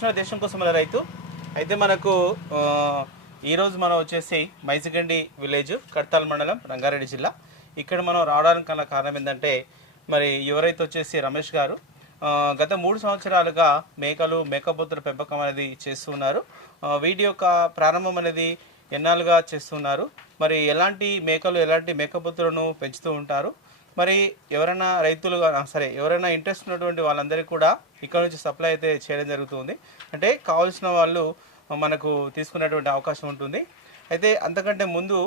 చూస్తున్నారు దేశం కోసం రైతు. అయితే మనకు ఈరోజు మనం వచ్చేసి మైసిగండి విలేజ్ కడతాల్ మండలం రంగారెడ్డి జిల్లా. ఇక్కడ మనం రావడానికి గల కారణం ఏంటంటే మరి యువరైతు వచ్చేసి రమేష్ గారు గత మూడు సంవత్సరాలుగా మేకలు మేకపోతుల పెంపకం అనేది చేస్తున్నారు వీటి యొక్క ప్రారంభం అనేది ఎన్నాళ్ళుగా చేస్తున్నారు మరి ఎలాంటి మేకలు ఎలాంటి మేకపోతులను పెంచుతూ ఉంటారు? మరి ఎవరైనా రైతులు సరే ఎవరైనా ఇంట్రెస్ట్ ఉన్నటువంటి వాళ్ళందరికీ కూడా ఇక్కడ నుంచి సప్లై అయితే చేయడం జరుగుతుంది. అంటే కావాల్సిన వాళ్ళు మనకు తీసుకునేటువంటి అవకాశం ఉంటుంది. అయితే అంతకంటే ముందు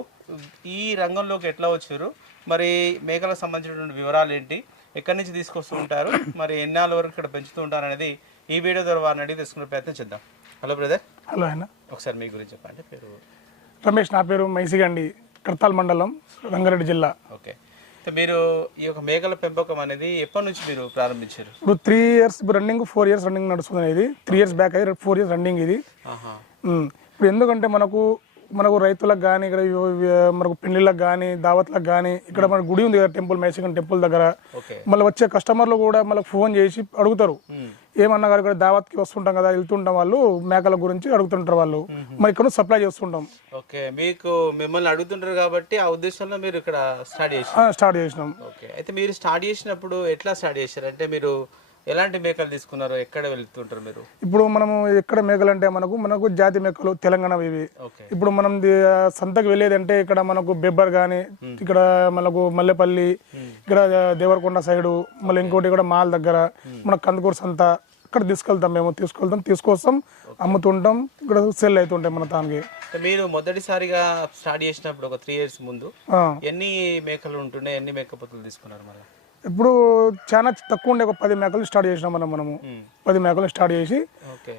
ఈ రంగంలోకి ఎట్లా వచ్చారు? మరి మేకలకు సంబంధించినటువంటి వివరాలు ఏంటి? ఎక్కడి నుంచి తీసుకొస్తూ ఉంటారు? మరి ఎన్నాళ్ళ వరకు ఇక్కడ పెంచుతూ ఉంటారు అనేది ఈ వీడియో ద్వారా వారిని అడిగి తెలుసుకునే ప్రయత్నం చేద్దాం. Hello brother. హలో ఆయన. ఒకసారి మీ గురించి చెప్పండి. పేరు? రమేష్ నా పేరు మైసిగండి కర్తాల్ మండలం రంగారెడ్డి జిల్లా. ఓకే. మీరు ఈ యొక్క మేకల పెంపకం అనేది ఎప్పటి నుంచి మీరు ప్రారంభించారు? ఇప్పుడు three years running four years running నడుస్తుంది ఇది త్రీ ఇయర్స్ బ్యాక్ అయ్యి ఫోర్ ఇయర్స్ రన్నింగ్ ఇది. ఇప్పుడు ఎందుకంటే మనకు మనకు రైతులకు కానీ ఇక్కడ మనకు పెళ్ళిళ్ళకి కానీ దావత్లకు కానీ ఇక్కడ మన గుడి ఉంది కదా టెంపుల్ మైసిగన్ టెంపుల్ దగ్గర. మళ్ళీ వచ్చే కస్టమర్లు కూడా మళ్ళీ ఫోన్ చేసి అడుగుతారు. ఏమన్నా గారు ఇక్కడ దావత్కి వస్తుంటాం కదా వెళ్తుంటాం వాళ్ళు మేకల గురించి అడుగుతుంటారు వాళ్ళు. మరి ఇక్కడ సప్లై చేస్తుంటాం. ఓకే మీకు మిమ్మల్ని అడుగుతుంటారు కాబట్టి ఆ ఉద్దేశంలో మీరు ఇక్కడ స్టార్ట్ ఆ, స్టార్ట్ చేసినాం. ఓకే అయితే మీరు స్టార్ట్ చేసినప్పుడు ఎట్లా స్టార్ట్ చేశారు? అంటే మీరు ఎలాంటి మేకలు తీసుకున్నారు ఎక్కడ వెళ్తుంటారు మీరు? ఇప్పుడు మనము ఎక్కడ మేకలు అంటే మనకు మనకు జాతి మేకలు తెలంగాణ ఇవి. ఇప్పుడు మనం సంతకు వెళ్ళేదంటే ఇక్కడ మనకు బెబ్బర్ కానీ ఇక్కడ మనకు మల్లెపల్లి ఇక్కడ దేవరకొండ సైడు మళ్ళీ ఇంకోటి ఇక్కడ మాల్ దగ్గర మన కందుకూరు సంత ఇక్కడ తీసుకెళ్తాం మేము తీసుకెళ్తాం తీసుకొస్తాం అమ్ముతుంటాం ఇక్కడ సెల్ అవుతుంటాయి మన దానికి అయితే మీరు మొదటిసారిగా స్టార్ట్ చేసినప్పుడు ఒక త్రీ ఇయర్స్ ముందు. ఎన్ని మేకలు ఉంటుండే ఎన్ని మేకపోతులు తీసుకున్నారు మళ్ళీ ఇప్పుడు చాలా తక్కువ ఉండే ఒక పది మేకలు స్టార్ట్ చేసినాం మనం మనము. పది మేకలు స్టార్ట్ చేసి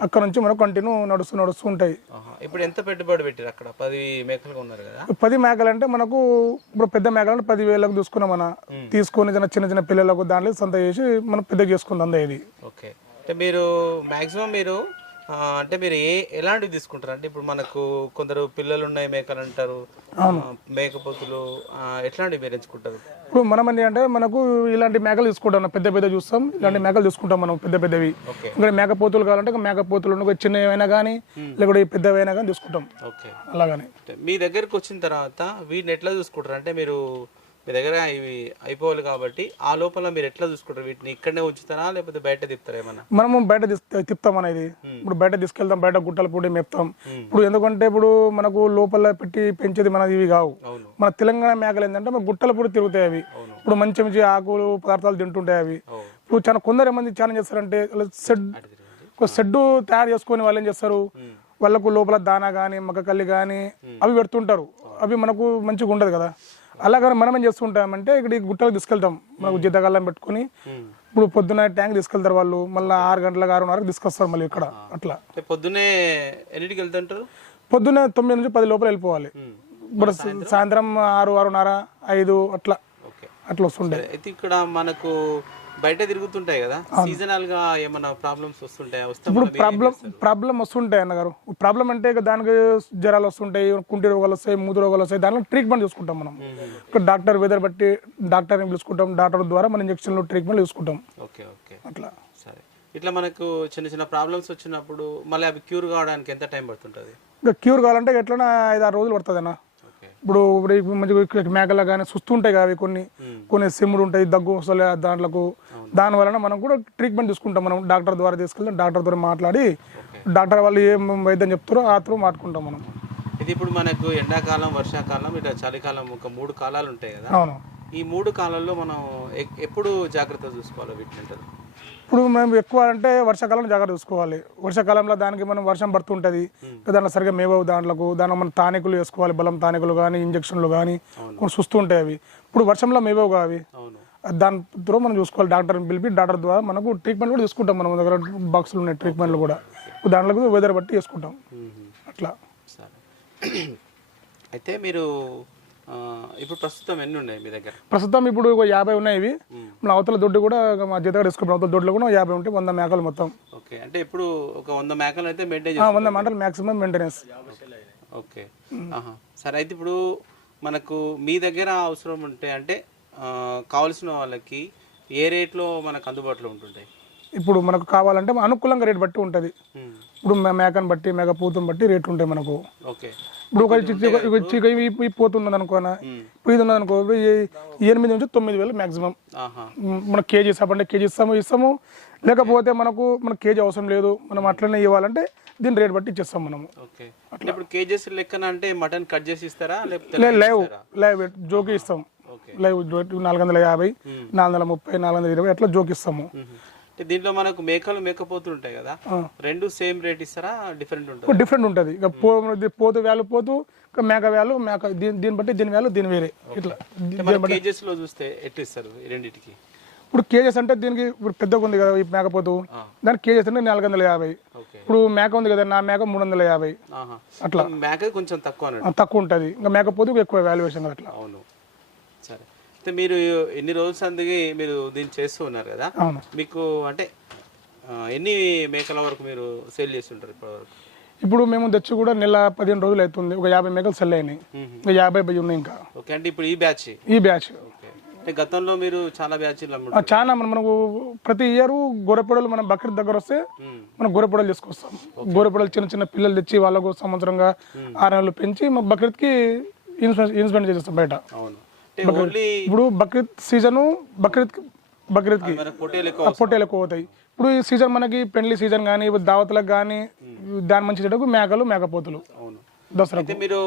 అక్కడ నుంచి మనకు కంటిన్యూ నడుస్తూ నడుస్తూ ఉంటాయి. ఇప్పుడు ఎంత పెట్టుబడి పెట్టారు అక్కడ? పది మేకలుగా ఉన్నారు కదా? పది మేకలు అంటే మనకు ఇప్పుడు పెద్ద మేకలు అంటే పది వేలకు తీసుకున్నాం మన. తీసుకొని చిన్న చిన్న పిల్లలకు దాంట్లో సంత చేసి మనం పెద్ద చేసుకుందాం ఇది. ఓకే. అంటే మీరు మాక్సిమం మీరు అంటే మీరు ఏ ఎలాంటివి తీసుకుంటారు? అంటే ఇప్పుడు మనకు కొందరు పిల్లలు ఉన్నాయి మేకలు అంటారు. మేకపోతులు ఎట్లాంటివి మీరు ఎంచుకుంటారు? ఇప్పుడు మనం ఏంటి అంటే మనకు ఇలాంటి మేకలు తీసుకుంటాం. పెద్ద పెద్ద చూస్తాం. ఇలాంటి మేకలు తీసుకుంటాం మనం పెద్ద పెద్దవి. ఇంకా మేకపోతులు కావాలంటే మేకపోతులు ఉన్నాయి. చిన్న ఏమైనా కానీ లేకపోతే పెద్దవైనా కానీ తీసుకుంటాం. ఓకే. అలాగని. మీ దగ్గరకు వచ్చిన తర్వాత వీటిని ఎట్లా చూసుకుంటారు? అంటే మీరు మీ దగ్గర ఇవి అయిపోవాలి కాబట్టి ఆ లోపల మీరు ఎట్లా చూసుకుంటారు? వీటిని ఇక్కడనే ఉంచుతారా? లేకపోతే బయట తిప్పుతారా ఏమన్నా? మనము బయట తిప్పుతాం అనేది. ఇప్పుడు బయట తీసుకెళ్తాం బయట గుట్టల పూడి మేపుతాం. ఇప్పుడు ఎందుకంటే ఇప్పుడు మనకు లోపల పెట్టి పెంచేది మనది ఇవి కావు. మన తెలంగాణ మేకలు ఏంటంటే మన గుట్టల పూడి తిరుగుతాయి అవి. ఇప్పుడు మంచి మంచి ఆకులు పదార్థాలు తింటుంటాయి అవి. ఇప్పుడు చాలా కొందరు మంది చాలా చేస్తారంటే తిరగండి. ఒక షెడ్ తయారు చేసుకొని వాళ్ళు ఏం చేస్తారు? వాళ్ళకు లోపల దానా కానీ మక్కకల్లి కానీ అవి పెడుతుంటారు. అవి మనకు మంచిగా ఉండదు కదా. అలాగని మనం ఏం చేస్తుంటామంటే ఇక్కడ గుట్టలకు తీసుకెళ్తాం. మనకు జిద్దగల్లం పెట్టుకొని. ఇప్పుడు పొద్దున్న ట్యాంక్ తీసుకెళ్తారు వాళ్ళు. మళ్ళీ ఆరు గంటలకు ఆరున్నరకు తీసుకొస్తారు మళ్ళీ ఇక్కడ. అట్లా. అంటే పొద్దున్నే ఎన్నింటికి వెళ్తుంటారు? పొద్దున్న తొమ్మిది నుంచి పది లోపల వెళ్ళిపోవాలి. ఇప్పుడు సాయంత్రం ఆరు ఆరున్నర ఐదు అట్లా. అట్లా వస్తుండే అయితే ఇక్కడ మనకు బయట తిరుగుతుంటాయి కదా సీజనల్గా ఏమైనా ప్రాబ్లమ్స్ వస్తుంటాయా? ఏం ప్రాబ్లం? ప్రాబ్లం వస్తుంటాయి అన్నగారు. ప్రాబ్లం అంటే దానికి జ్వరాలు వస్తుంటాయి కుంటి రోగాలు వస్తాయి మూడు రోగాలు వస్తాయి దాంట్లో ట్రీట్మెంట్ చూసుకుంటాం మనం. ఇక్కడ డాక్టర్ వెదర్ బట్టి డాక్టర్ని పిలుచుకుంటాం డాక్టర్ ద్వారా మన ఇంజక్షన్లు ట్రీట్మెంట్ చూసుకుంటాం. Okay okay. అట్లా. సరే. ఇట్లా మనకు చిన్న చిన్న ప్రాబ్లమ్స్ వచ్చినప్పుడు మళ్ళీ అవి క్యూర్ కావడానికి ఎంత టైం పడుతుంటుంది? ఇక క్యూర్ కావాలంటే ఎట్లన్నా ఐదు ఆరు రోజులు పడుతుంది అన్న ఇప్పుడు ఈ మంచిగా మేకలు కానీ సుస్తుంటాయి కదా అవి కొన్ని. కొన్ని సిమ్ముడు ఉంటాయి దగ్గు వస్తలే దాంట్లకు. దాని వలన మనం కూడా ట్రీట్మెంట్ తీసుకుంటాం మనం. డాక్టర్ ద్వారా తీసుకెళ్తాం డాక్టర్ ద్వారా మాట్లాడి డాక్టర్ వాళ్ళు ఏం వైద్యం చెప్తారో ఆ త్రూ మాట్లాడుకుంటాం మనం. ఇది ఇప్పుడు మనకు ఎండాకాలం వర్షాకాలం ఇట్లా చలికాలం ఒక మూడు కాలాలు ఉంటాయి కదా. అవును. ఈ మూడు కాలాల్లో మనం ఎప్పుడు జాగ్రత్త చూసుకోవాలి అంటారు? ఇప్పుడు మేము ఎక్కువ అంటే వర్షాకాలం జాగ్రత్త చూసుకోవాలి. వర్షాకాలంలో దానికి మనం వర్షం పడుతుంటుంది. దాంట్లో సరిగా మేవవు దాంట్లకు దాంట్లో మనం తానికులు వేసుకోవాలి బలం తానికులు కానీ ఇంజక్షన్లు కానీ కొన్ని సుస్తూ ఉంటాయి అవి. ఇప్పుడు వర్షంలో మేవవు కావు దాని ద్వారా మనం చూసుకోవాలి. డాక్టర్ని పిలిపి డాక్టర్ ద్వారా మనకు ట్రీట్మెంట్ కూడా తీసుకుంటాం మనం దగ్గర బాక్సులు ఉన్నాయి ట్రీట్మెంట్లు కూడా. దాంట్లో వెదర్ బట్టి చేసుకుంటాం. అట్లా. అయితే మీరు ఇప్పుడు ప్రస్తుతం ఎన్ని ఉన్నాయి మీ దగ్గర? ప్రస్తుతం ఇప్పుడు ఒక యాభై ఉన్నాయి ఇవి. అవతల దొడ్డు కూడా మా జీతం తీసుకుంటాం అవతల దొడ్లో కూడా యాభై ఉంటాయి వంద మేకలు మొత్తం. ఓకే. అంటే ఇప్పుడు ఒక వంద మేకలు అయితే మెయింటైన్ వంద మంటలు మాక్సిమం మెయింటెనెన్స్ ఓకే. సరే అయితే ఇప్పుడు మనకు మీ దగ్గర అవసరం ఉంటే అంటే కావాల్సిన వాళ్ళకి ఏ రేట్లో మనకు అందుబాటులో ఉంటుంటాయి? ఇప్పుడు మనకు కావాలంటే అనుకూలంగా రేట్ బట్టి ఉంటుంది. ఇప్పుడు మేకను బట్టి మేక పూతను బట్టి రేట్లు ఉంటాయి మనకు. ఓకే. ఇప్పుడు ఒక ఈ పోతు ఉన్నది అనుకోనా ఇది ఉన్నది అనుకో ఎనిమిది నుంచి తొమ్మిది వేలు మాక్సిమం మన కేజీ ఇస్తామంటే కేజీ ఇస్తాము ఇస్తాము. లేకపోతే మనకు మన కేజీ అవసరం లేదు. మనం అట్లనే ఇవ్వాలంటే దీని రేట్ బట్టి ఇచ్చేస్తాం మనము. ఇప్పుడు కేజెస్ లెక్కన అంటే మటన్ కట్ చేసి ఇస్తారా లైవ్. లైవ్. జోకి ఇస్తాం. లైవ్. నాలుగు వందల యాభై నాలుగు వందల ముప్పై నాలుగు వందల ఇరవై అట్లా జోకి ఇస్తాము. మ్మ్. అంటే దీంట్లో మనకు మేకలు మేకపోతులు ఉంటాయి కదా. రెండు సేమ్ రేట్ ఇస్తారా? డిఫరెంట్ ఉంటుంది? డిఫరెంట్ ఉంటుంది. ఇక పోతు వేలు పోతు మేక వేలు మేక దీని దీన్ని బట్టి దీని వేలు దీని వేరే. ఇట్లా. కేజెస్లో చూస్తే ఎట్లా ఇస్తారు రెండింటికి? ఇప్పుడు కేజెస్ అంటే దీనికి ఇప్పుడు పెద్దగా ఉంది కదా ఈ మేకపోతు దానికి కేజెస్ అంటే నాలుగు వందల యాభై. ఇప్పుడు మేక ఉంది కదా నా మేక మూడు వందల యాభై. అట్లా. మేక కొంచెం తక్కువ తక్కువ ఉంటుంది. ఇంకా మేకపోతు ఎక్కువ వాల్యుయేషన్ అట్లా. అవును. మీరు ఎన్ని రోజులు సందిగి మీరు దీన్ని చేస్తూ ఉన్నారు కదా? అవును. మీకు అంటే ఎన్ని మేకల వరకు మీరు సేల్ చేస్తుంటారు ఇప్పటివరకు? ఇప్పుడు మేము తెచ్చి కూడా నెల పదిహేను రోజులు అవుతుంది. ఒక యాభై మేకలు సెల్ అయినాయి. ఇంకా యాభై బయ్యి ఉన్నాయి ఇంకా. ఓకే అంటే ఇప్పుడు ఈ బ్యాచ్? ఈ బ్యాచ్. అంటే గతంలో మీరు చాలా బ్యాచ్లు చాలా మన- మనకు ప్రతి ఇయర్ గొర్రెపొడలు మనం బక్రీద్ దగ్గర వస్తే. మనం గొర్రెపొడలు తీసుకొస్తాం. గొర్రెపొడలు చిన్న చిన్న పిల్లలు తెచ్చి వాళ్ళకు సంవత్సరంగా ఆరు నెలలు పెంచి మా ఇన్స్పెక్ట్ ఇన్స్పెక్ట్ చేసేస్తాం బయట. అవును. ఇప్పుడు బక్రీద్ సీజను బక్రీద్ బక్రీద్కి పొట్టేలు ఎక్కువ అవుతాయి. ఇప్పుడు ఈ సీజన్ మనకి పెళ్ళి సీజన్ కానీ దావతలకు కానీ దాని మంచి చెడుకు మేకలు మేకపోతులు. దసరా అయితే మీరు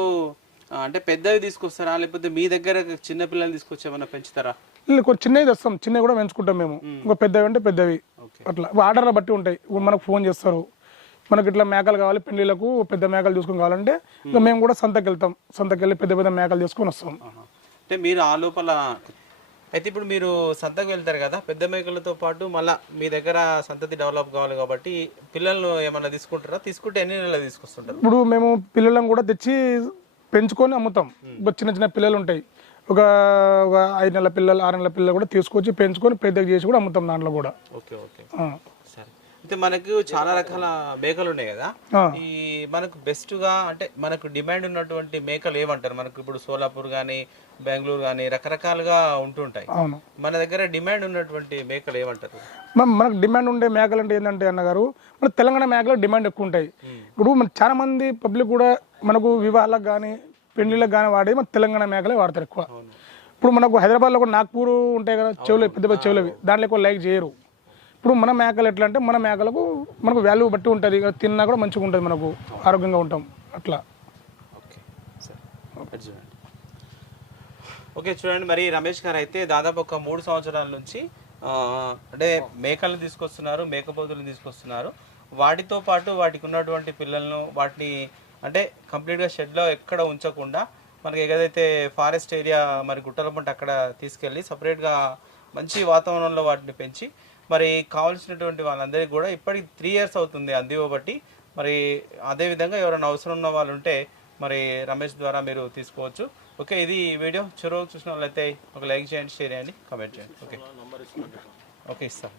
అంటే పెద్దవి తీసుకొస్తారా? లేకపోతే మీ దగ్గర చిన్న పిల్లల్ని తీసుకొచ్చి ఏమైనా పెంచుతారా? కొంచెం చిన్నవి తెస్తాం. చిన్నవి కూడా పెంచుకుంటాం మేము. ఇంకా పెద్దవి అంటే పెద్దవి. అట్లా. ఆర్డర్లు బట్టి ఉంటాయి. మనకు ఫోన్ చేస్తారు. మనకి ఇట్లా మేకలు కావాలి పెళ్ళిళ్ళకు పెద్ద మేకలు తీసుకొని కావాలంటే ఇంకా మేము కూడా సంతకి వెళ్తాం సంతకి వెళ్ళి పెద్ద పెద్ద మేకలు తీసుకొని వస్తాం. అంటే మీరు ఆ లోపల అయితే ఇప్పుడు మీరు సంతకు వెళ్తారు కదా పెద్ద మేకలతో పాటు మళ్ళా మీ దగ్గర సంతతి డెవలప్ కావాలి కాబట్టి పిల్లలను ఏమన్నా తీసుకుంటారా? తీసుకుంటే ఎన్ని నెలలు తీసుకొస్తుంటారు? ఇప్పుడు మేము పిల్లలను కూడా తెచ్చి పెంచుకొని అమ్ముతాం. చిన్న చిన్న పిల్లలు ఉంటాయి ఒక ఒక ఐదు నెలల పిల్లలు ఆరు నెలల పిల్లలు కూడా తీసుకొచ్చి పెంచుకొని పెద్దగా చేసి కూడా అమ్ముతాం దాంట్లో కూడా. Okay okay. అయితే మనకు చాలా రకాల మేకలు ఉన్నాయి కదా. ఈ మనకు బెస్ట్గా అంటే మనకు డిమాండ్ ఉన్నటువంటి మేకలు ఏమంటారు మనకు ఇప్పుడు సోలాపూర్ కానీ బెంగళూరు కానీ రకరకాలుగా ఉంటుంటాయి. మన దగ్గర డిమాండ్ ఉన్నటువంటి మేకలు ఏమంటారు మన- మనకు డిమాండ్ ఉండే మేకలు అంటే ఏంటంటే అన్నగారు మన తెలంగాణ మేకలకు డిమాండ్ ఎక్కువ ఉంటాయి ఇప్పుడు మన చాలా మంది పబ్లిక్ కూడా మనకు వివాహాలకు కానీ పెళ్ళిళ్ళకి కానీ వాడేది మన తెలంగాణ మేకలే వాడతారు ఎక్కువ. ఇప్పుడు మనకు హైదరాబాద్లో కూడా నాగ్పూర్ ఉంటాయి కదా చెవులు పెద్ద పెద్ద చెవులవి. దాంట్లో ఎక్కువ లైక్ చేయరు. ఇప్పుడు మన మేకలు ఎట్లా అంటే మన మేకలకు మనకు వాల్యూ బట్టి ఉంటుంది. ఇక తిన్నా కూడా మంచిగా ఉంటుంది మనకు. ఆరోగ్యంగా ఉంటాం. అట్లా. ఓకే. సరే. చూడండి. ఓకే చూడండి. మరి రమేష్ గారు అయితే దాదాపు ఒక మూడు సంవత్సరాల నుంచి అంటే మేకలను తీసుకొస్తున్నారు మేకపోతులను తీసుకొస్తున్నారు. వాటితో పాటు వాటికి ఉన్నటువంటి పిల్లలను వాటిని అంటే కంప్లీట్గా షెడ్లో ఎక్కడ ఉంచకుండా మనకి ఏదైతే ఫారెస్ట్ ఏరియా మరి గుట్టల పంట అక్కడ తీసుకెళ్ళి సపరేట్గా మంచి వాతావరణంలో వాటిని పెంచి మరి కావాల్సినటువంటి వాళ్ళందరికీ కూడా ఇప్పటికి త్రీ ఇయర్స్ అవుతుంది అందివ్వబట్టి మరి అదేవిధంగా ఎవరైనా అవసరం ఉన్న వాళ్ళు ఉంటే మరి రమేష్ ద్వారా మీరు తీసుకోవచ్చు. ఓకే ఇది ఈ వీడియో. చెరువు చూసిన వాళ్ళైతే ఒక లైక్ చేయండి షేర్ చేయండి కామెంట్ చేయండి. ఓకే. ఓకే ఇస్తాను.